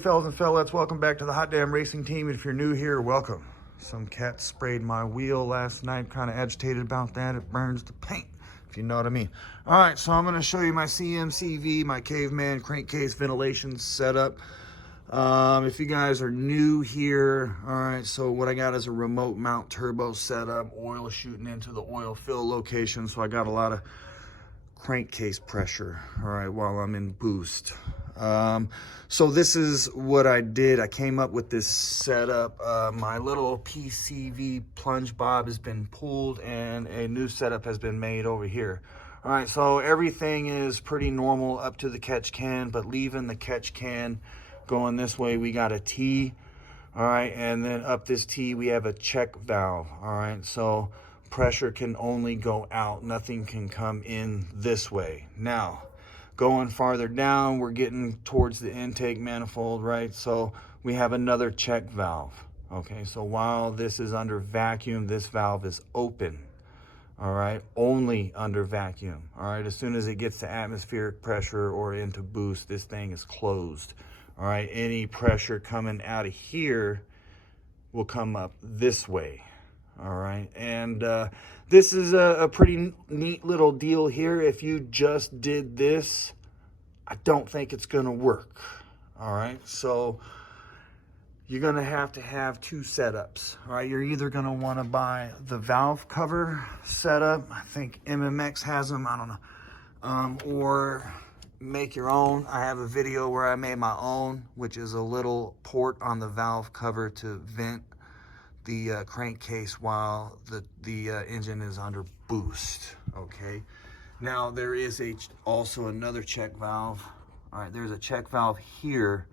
fellas and fellettes, welcome back to the Hot Damn Racing Team. If you're new here, welcome. Some cat sprayed my wheel last night, kind of agitated about that. It burns the paint, if you know what I mean. All right, so I'm gonna show you my CMCV, my caveman crankcase ventilation setup. If you guys are new here, all right, so what I got is a remote mount turbo setup, oil shooting into the oil fill location, so I got a lot of crankcase pressure, all right, while I'm in boost. So this is what I did. I came up with this setup. My little PCV plunge bob has been pulled and a new setup has been made over here. All right, so everything is pretty normal up to the catch can, but leaving the catch can going this way, we got a T, all right, and then up this T, we have a check valve, all right, so pressure can only go out, nothing can come in this way. Now, going farther down, we're getting towards the intake manifold, right? So we have another check valve, okay? So while this is under vacuum, this valve is open, all right? Only under vacuum, all right? As soon as it gets to atmospheric pressure or into boost, this thing is closed, all right? Any pressure coming out of here will come up this way, all right? And this is a pretty neat little deal here. If you just did this, I don't think it's gonna work, all right? So you're gonna have to have two setups, all right? You're either gonna wanna buy the valve cover setup, I think MMX has them, I don't know, or make your own. I have a video where I made my own, which is a little port on the valve cover to vent the crankcase while the engine is under boost, okay? Now there is also another check valve. All right, there's a check valve here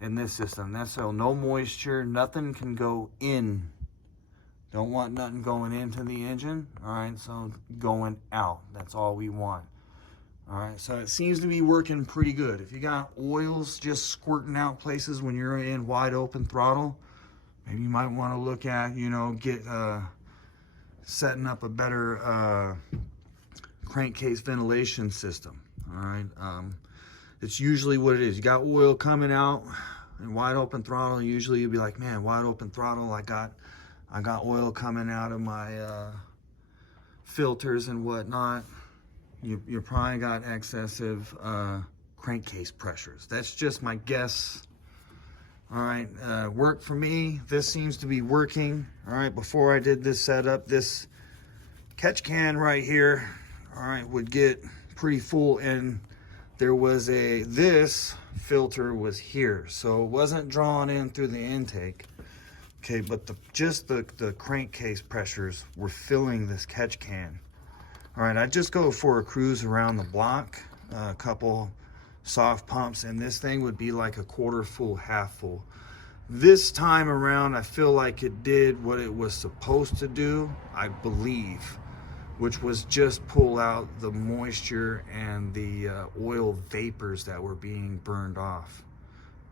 in this system. That's so no moisture, nothing can go in. Don't want nothing going into the engine, all right? So going out, that's all we want. All right, so it seems to be working pretty good. If you got oils just squirting out places when you're in wide open throttle, maybe you might want to look at, you know, setting up a better crankcase ventilation system. All right, it's usually what it is. You got oil coming out in wide open throttle. Usually you'll be like, man, wide open throttle, I got oil coming out of my filters and whatnot. You probably got excessive crankcase pressures. That's just my guess. All right, worked for me. This seems to be working. All right, before I did this setup, this catch can right here, all right, would get pretty full, and there was this filter was here, so it wasn't drawn in through the intake. Okay, but just the crankcase pressures were filling this catch can. All right, I just go for a cruise around the block, a couple soft pumps, and this thing would be like a quarter full, half full. This time around, I feel like it did what it was supposed to do, I believe, which was just pull out the moisture and the oil vapors that were being burned off.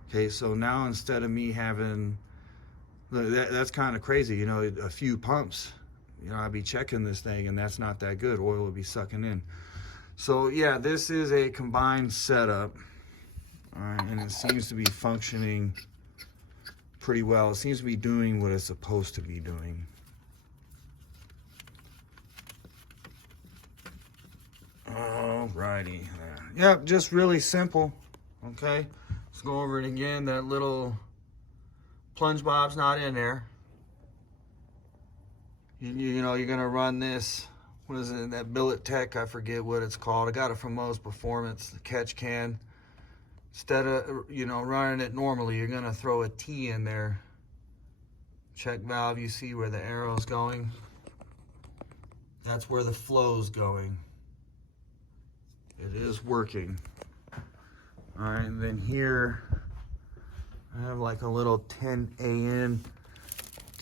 Okay, so now instead of me having, that's kind of crazy, you know, a few pumps, you know, I'd be checking this thing and that's not that good. Oil would be sucking in. So yeah, this is a combined setup, all right, and it seems to be functioning pretty well. It seems to be doing what it's supposed to be doing. Alrighty, yep, just really simple. Okay, let's go over it again. That little plunge bob's not in there. You know, you're gonna run this, what is it, that Billet Tech, I forget what it's called. I got it from Mo's Performance, the catch can. Instead of, you know, running it normally, you're gonna throw a T in there. Check valve, you see where the arrow's going? That's where the flow's going. It is working. All right, and then here, I have like a little 10 AN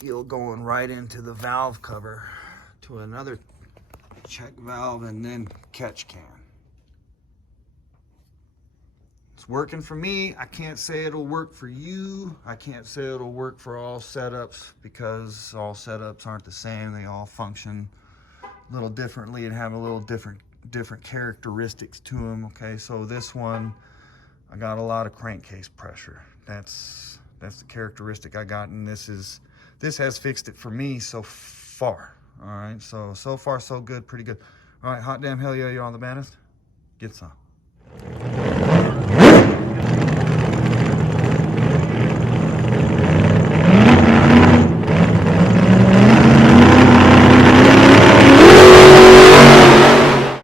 deal going right into the valve cover to another check valve and then catch can. It's working for me. I can't say it'll work for you. I can't say it'll work for all setups because all setups aren't the same. They all function a little differently and have a little different characteristics to them. Okay, so this one I got a lot of crankcase pressure. That's the characteristic I got, and this has fixed it for me so far. All right, so far so good, pretty good. All right, hot damn hell yeah, you're on the baddest. Get some.